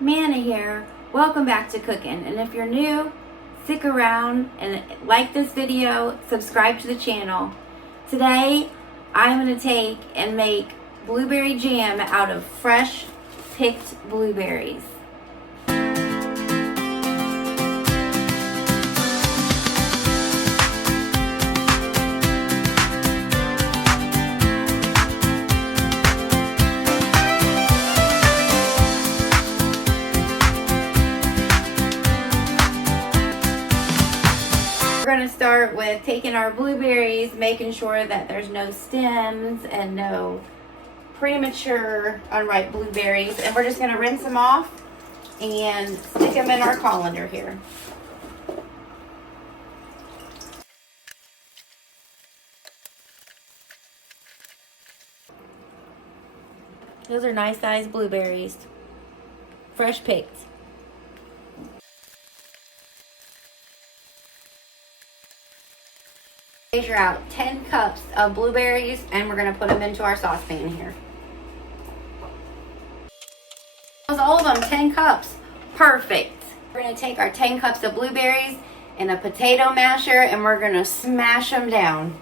Manna here. Welcome back to cooking. And if you're new, stick around and like this video, subscribe to the channel. Today, I'm going to take and make blueberry jam out of fresh picked blueberries. We're going to start with taking our blueberries, making sure that there's no stems and no premature unripe blueberries, and we're just going to rinse them off and stick them in our colander here. Those are nice sized blueberries, fresh picked. Measure out 10 cups of blueberries and we're going to put them into our saucepan here. All of them 10 cups. Perfect. We're going to take our 10 cups of blueberries and a potato masher and we're going to smash them down.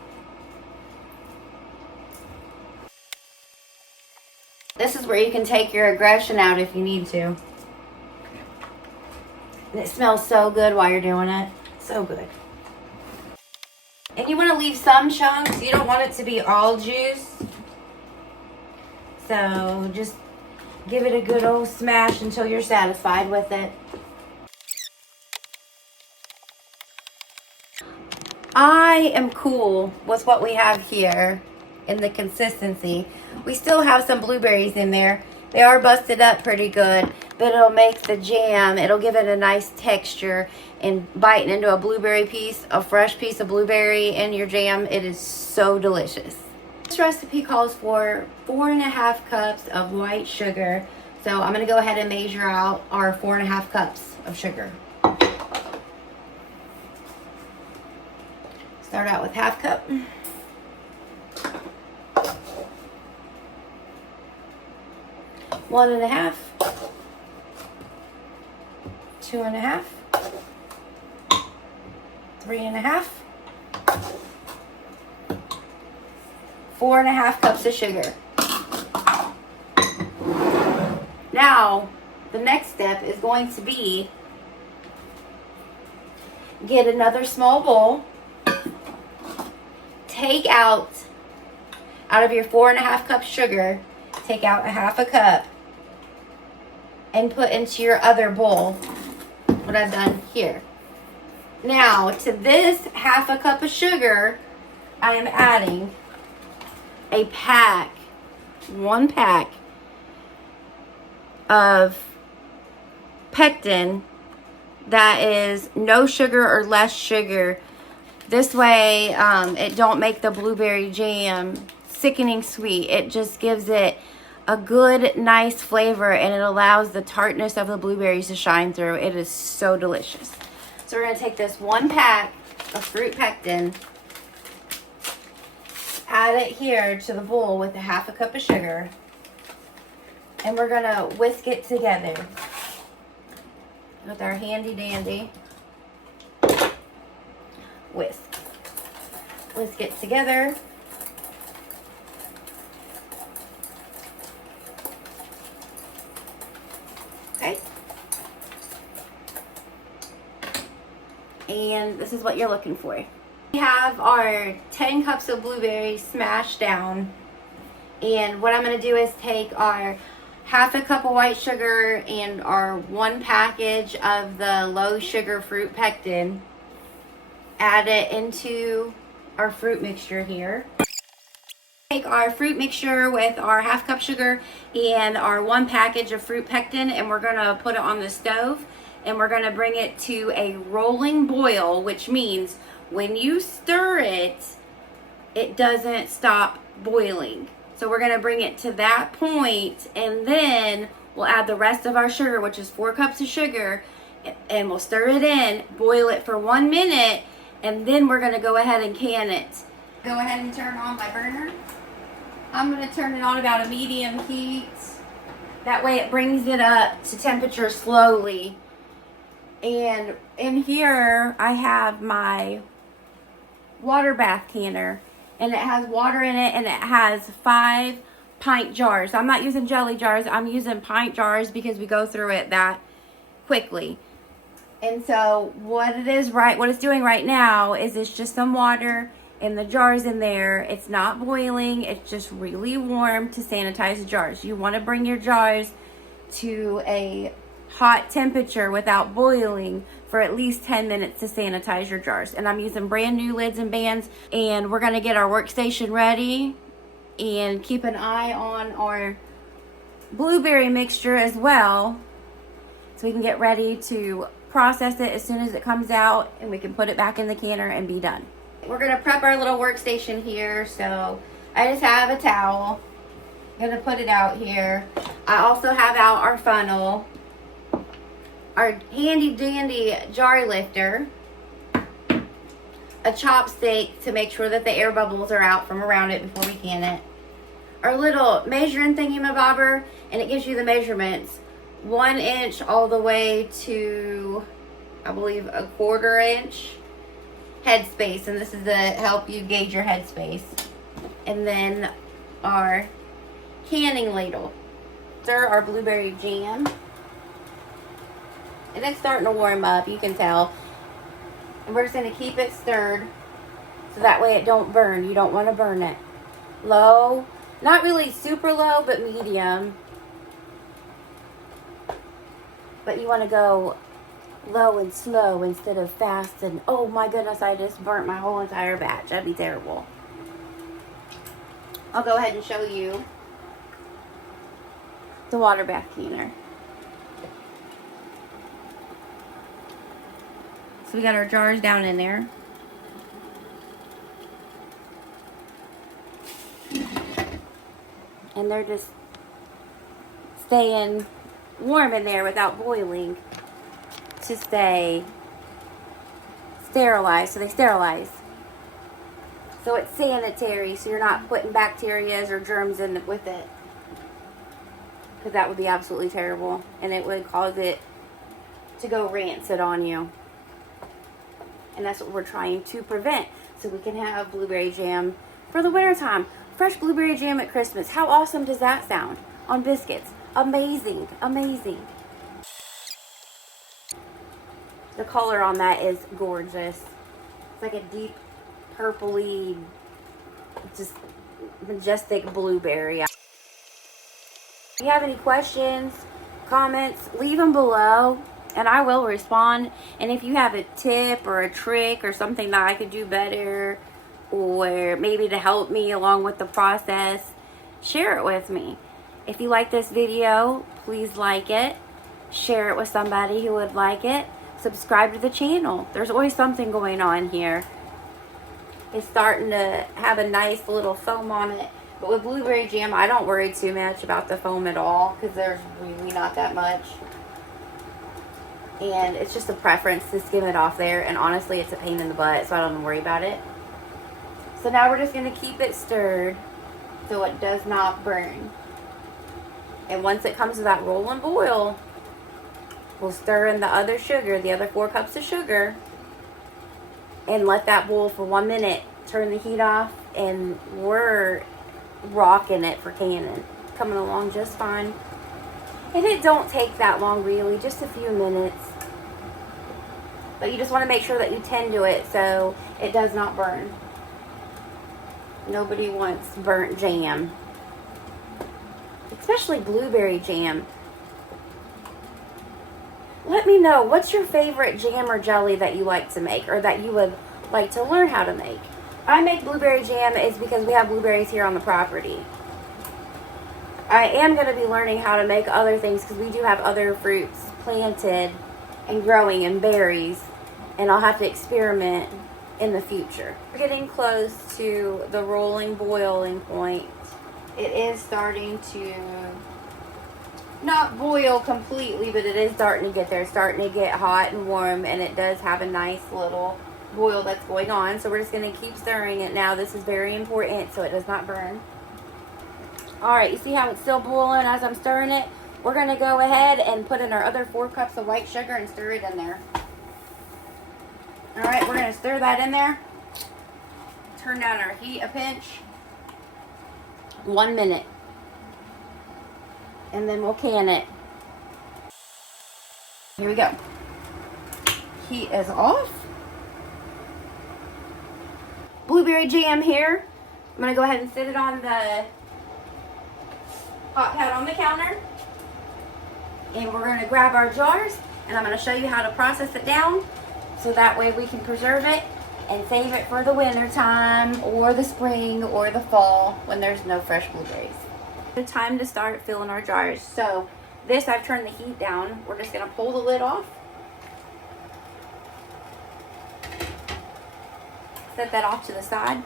This is where you can take your aggression out if you need to. And it smells so good while you're doing it. So good. And you want to leave some chunks. You don't want it to be all juice. So just give it a good old smash until you're satisfied with it. I am cool with what we have here in the consistency. We still have some blueberries in there. They are busted up pretty good, but it'll make the jam, it'll give it a nice texture, and biting into a blueberry piece, a fresh piece of blueberry in your jam, it is so delicious. This recipe calls for 4.5 cups of white sugar, so I'm going to go ahead and measure out our 4.5 cups of sugar. Start out with 1/2 cup. 1.5, 2.5, 3.5, 4.5 cups of sugar. Now, the next step is going to be get another small bowl, take out of your 4.5 cups sugar, take out 1/2 cup and put into your other bowl what I've done here. Now to this 1/2 cup of sugar, I am adding one pack of pectin that is no sugar or less sugar. This way it don't make the blueberry jam sickening sweet. It just gives it a good, nice flavor, and it allows the tartness of the blueberries to shine through. It is so delicious. So we're going to take this 1 pack of fruit pectin, add it here to the bowl with 1/2 cup of sugar, and we're going to whisk it together with our handy dandy whisk. Whisk it together. Okay. And this is what you're looking for. We have our 10 cups of blueberries smashed down. And what I'm going to do is take our 1/2 cup of white sugar and our 1 package of the low sugar fruit pectin, add it into our fruit mixture here. Take our fruit mixture with our 1/2 cup sugar and our 1 package of fruit pectin, and we're going to put it on the stove, and we're going to bring it to a rolling boil, which means when you stir it, it doesn't stop boiling. So we're going to bring it to that point, and then we'll add the rest of our sugar, which is 4 cups of sugar, and we'll stir it in, boil it for 1 minute, and then we're going to go ahead and can it. Go ahead and turn on my burner. I'm going to turn it on about a medium heat. That way it brings it up to temperature slowly. And in here I have my water bath canner, and it has water in it, and it has 5 pint jars. I'm not using jelly jars, I'm using pint jars because we go through it that quickly. And so what it's doing right now is it's just some water and the jars in there. It's not boiling, it's just really warm to sanitize the jars. You want to bring your jars to a hot temperature without boiling for at least 10 minutes to sanitize your jars. And I'm using brand new lids and bands, and we're going to get our workstation ready and keep an eye on our blueberry mixture as well, so we can get ready to process it as soon as it comes out, and we can put it back in the canner and be done. We're going to prep our little workstation here, so I just have a towel. I'm going to put it out here. I also have out our funnel, our handy dandy jar lifter, a chopstick to make sure that the air bubbles are out from around it before we can it, our little measuring thingy-mabobber, and it gives you the measurements 1 inch all the way to, I believe, 1/4 inch. Headspace, and this is to help you gauge your headspace. And then our canning ladle. Stir our blueberry jam. And it's starting to warm up, you can tell. And we're just going to keep it stirred so that way it don't burn. You don't want to burn it. Low, not really super low, but medium. But you want to go low and slow instead of fast and, oh my goodness, I just burnt my whole entire batch. That'd be terrible. I'll go ahead and show you the water bath cleaner. So we got our jars down in there. And they're just staying warm in there without boiling to stay sterilized. So they sterilize. So it's sanitary, so you're not putting bacteria or germs in with it. Because that would be absolutely terrible. And it would cause it to go rancid on you. And that's what we're trying to prevent. So we can have blueberry jam for the winter time. Fresh blueberry jam at Christmas. How awesome does that sound? On biscuits. Amazing. Amazing. The color on that is gorgeous. It's like a deep purpley, just majestic blueberry. If you have any questions, comments, leave them below and I will respond. And if you have a tip or a trick or something that I could do better, or maybe to help me along with the process, share it with me. If you like this video, please like it, share it with somebody who would like it, subscribe to the channel. There's always something going on here. It's starting to have a nice little foam on it. But with blueberry jam, I don't worry too much about the foam at all, because there's really not that much. And it's just a preference to skim it off there. And honestly, it's a pain in the butt, so I don't worry about it. So now we're just going to keep it stirred so it does not burn. And once it comes to that rolling boil, we'll stir in the other sugar, the other 4 cups of sugar, and let that boil for 1 minute. Turn the heat off, and we're rocking it for canning. Coming along just fine. And it don't take that long really, just a few minutes. But you just want to make sure that you tend to it so it does not burn. Nobody wants burnt jam. Especially blueberry jam. Let me know, what's your favorite jam or jelly that you like to make, or that you would like to learn how to make? I make blueberry jam is because we have blueberries here on the property. I am going to be learning how to make other things because we do have other fruits planted and growing and berries, and I'll have to experiment in the future. We're getting close to the rolling boiling point. It is starting to not boil completely, but it is starting to get there. It's starting to get hot and warm, and it does have a nice little boil that's going on. So we're just going to keep stirring it now. This is very important so it does not burn. Alright, you see how it's still boiling as I'm stirring it? we're going to go ahead and put in our other 4 cups of white sugar and stir it in there. All right, we're going to stir that in there. Turn down our heat a pinch. 1 minute. And then we'll can it. Here we go. Heat is off. Blueberry jam here. I'm going to go ahead and sit it on the hot pad on the counter. And we're going to grab our jars, and I'm going to show you how to process it down so that way we can preserve it and save it for the winter time or the spring or the fall when there's no fresh blueberries. It's time to start filling our jars. So this, I've turned the heat down. We're just going to pull the lid off. Set that off to the side.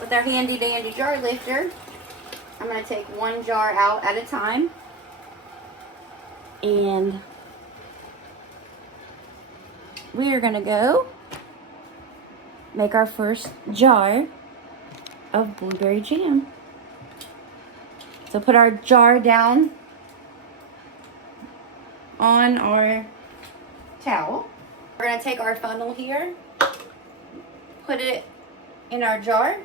With our handy dandy jar lifter, I'm going to take 1 jar out at a time. And we are going to go make our first jar of blueberry jam. So put our jar down on our towel. We're going to take our funnel here, put it in our jar,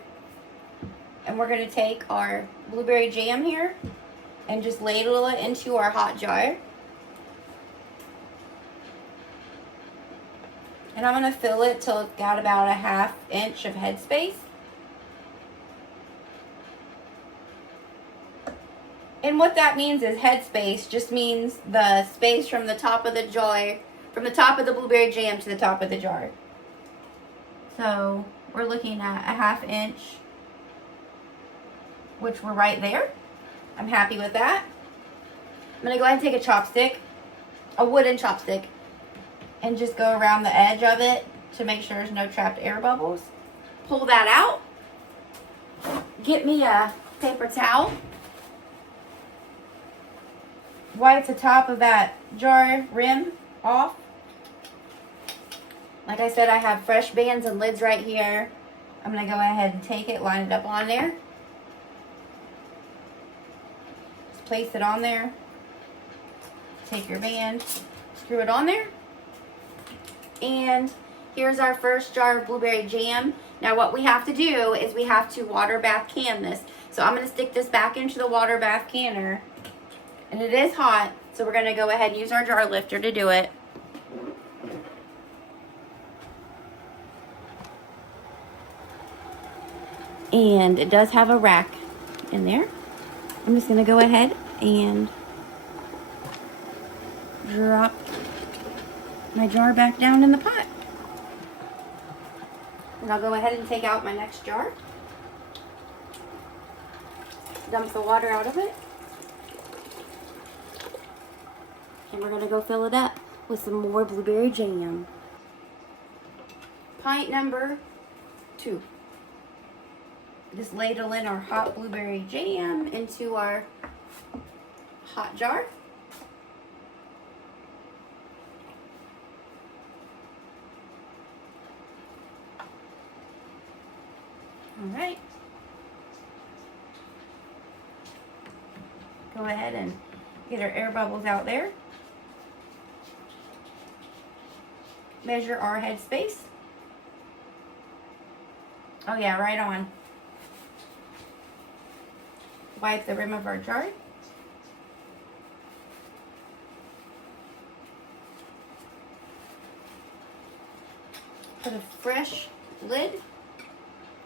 and we're going to take our blueberry jam here and just ladle it into our hot jar. And I'm going to fill it till it's got about a 1/2 inch of headspace. And what that means is headspace just means the space from the top of the jar, from the top of the blueberry jam to the top of the jar. So we're looking at a 1/2 inch, which we're right there. I'm happy with that. I'm going to go ahead and take a chopstick, a wooden chopstick, and just go around the edge of it to make sure there's no trapped air bubbles. Pull that out. Get me a paper towel. Wipe the top of that jar rim off. Like I said, I have fresh bands and lids right here. I'm going to go ahead and take it, line it up on there. Just place it on there. Take your band, screw it on there. And here's our first jar of blueberry jam. Now what we have to do is we have to water bath can this. So I'm going to stick this back into the water bath canner. And it is hot, so we're going to go ahead and use our jar lifter to do it. And it does have a rack in there. I'm just going to go ahead and drop my jar back down in the pot. And I'll go ahead and take out my next jar. Dump the water out of it. And we're going to go fill it up with some more blueberry jam. Pint number 2. Just ladle in our hot blueberry jam into our hot jar. All right. Go ahead and get our air bubbles out there. Measure our headspace. Oh yeah, right on. Wipe the rim of our jar. Put a fresh lid.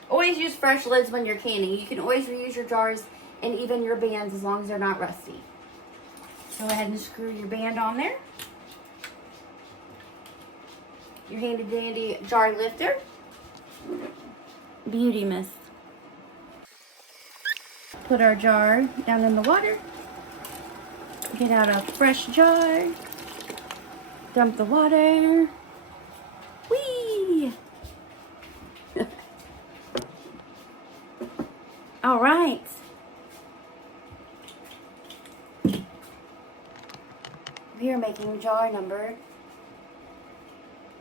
Always use fresh lids when you're canning. You can always reuse your jars and even your bands as long as they're not rusty. Go ahead and screw your band on there. Your handy dandy jar lifter. Beauty mist. Put our jar down in the water. Get out a fresh jar. Dump the water. Whee! All right. We are making jar number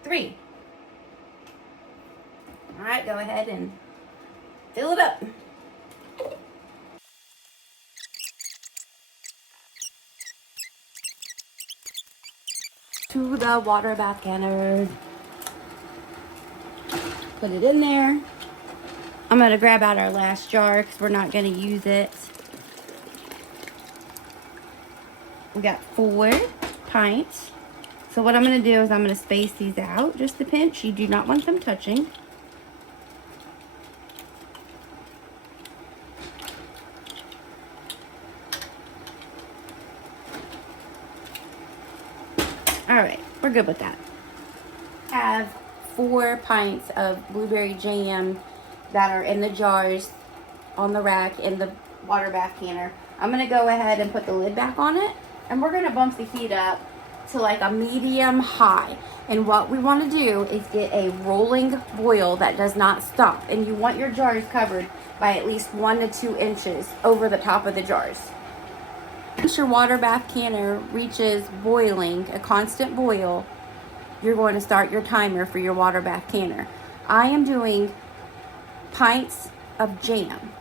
3. All right, go go ahead and fill it up. To the water bath canner. Put it in there. I'm going to grab out our last jar because we're not going to use it. We got 4 pints. So what I'm going to do is I'm going to space these out just a pinch. You do not want them touching. Alright, we're good with that. Have 4 pints of blueberry jam that are in the jars on the rack in the water bath canner. I'm going to go ahead and put the lid back on it, and we're going to bump the heat up to like a medium high. And what we want to do is get a rolling boil that does not stop, and you want your jars covered by at least 1 to 2 inches over the top of the jars. Once your water bath canner reaches boiling, a constant boil, you're going to start your timer for your water bath canner. I am doing pints of jam.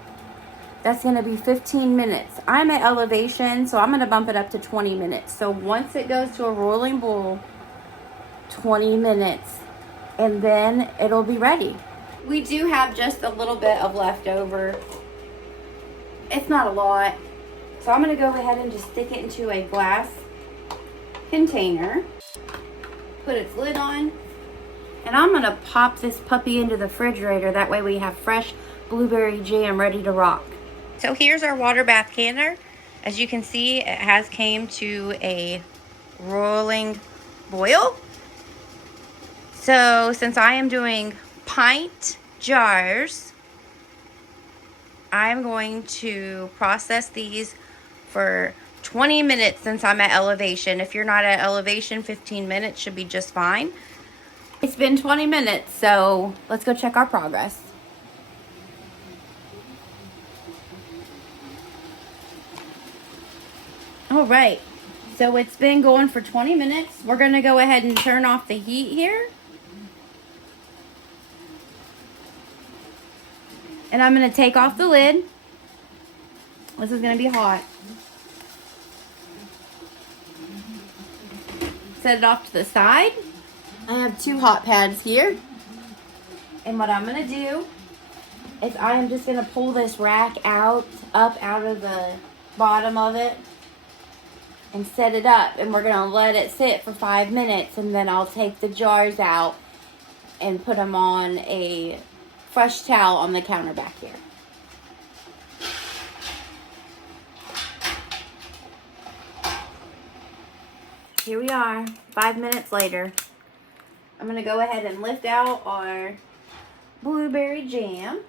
That's going to be 15 minutes. I'm at elevation, so I'm going to bump it up to 20 minutes. So once it goes to a rolling boil, 20 minutes, and then it'll be ready. We do have just a little bit of leftover. It's not a lot. So I'm going to go ahead and just stick it into a glass container. Put its lid on. And I'm going to pop this puppy into the refrigerator. That way we have fresh blueberry jam ready to rock. So here's our water bath canner. As you can see, it has came to a rolling boil. So since I am doing pint jars, I'm going to process these for 20 minutes since I'm at elevation. If you're not at elevation, 15 minutes should be just fine. It's been 20 minutes, so let's go check our progress. All right, so it's been going for 20 minutes. We're gonna go ahead and turn off the heat here. And I'm gonna take off the lid. This is gonna be hot. Set it off to the side. I have 2 hot pads here. And what I'm gonna do is I am just gonna pull this rack up out of the bottom of it and set it up, and we're gonna let it sit for 5 minutes, and then I'll take the jars out and put them on a fresh towel on the counter back here. Here we are, 5 minutes later. I'm gonna go ahead and lift out our blueberry jam.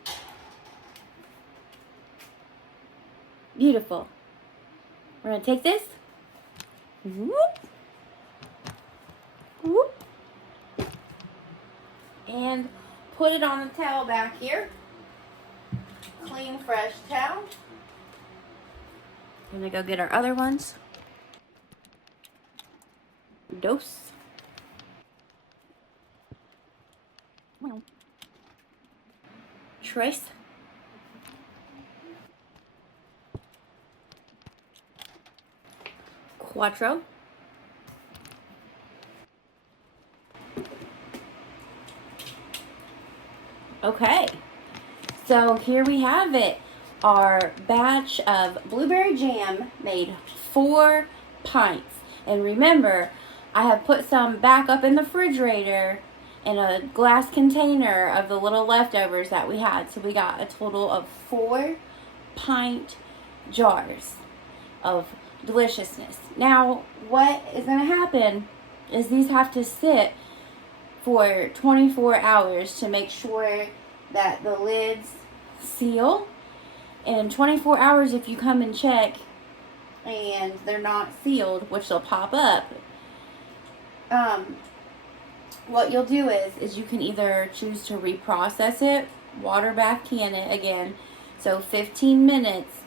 Beautiful. We're gonna take this. Whoop. Whoop. And put it on the towel back here. Clean, fresh towel. I'm gonna go get our other ones. Dose. Trace. Quattro. Okay, so here we have it. Our batch of blueberry jam made 4 pints. And remember, I have put some back up in the refrigerator in a glass container of the little leftovers that we had. So we got a total of 4 pint jars of deliciousness. Now, what is going to happen is these have to sit for 24 hours to make sure that the lids seal. And in 24 hours, if you come and check and they're not sealed, which they'll pop up, what you'll do is you can either choose to reprocess it, water bath can it again, so 15 minutes,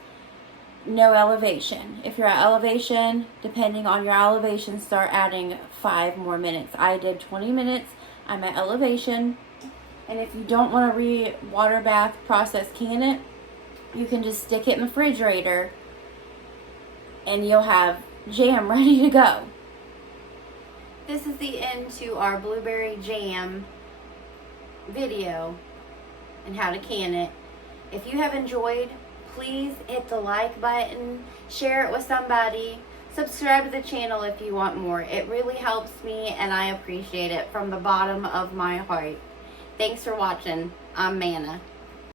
no elevation. If you're at elevation, depending on your elevation, start adding 5 more minutes. I did 20 minutes. I'm at elevation. And if you don't want to water bath process can it, you can just stick it in the refrigerator and you'll have jam ready to go. This is the end to our blueberry jam video and how to can it. If you have enjoyed, please hit the like button, share it with somebody, subscribe to the channel if you want more. It really helps me and I appreciate it from the bottom of my heart. Thanks for watching. I'm Manna.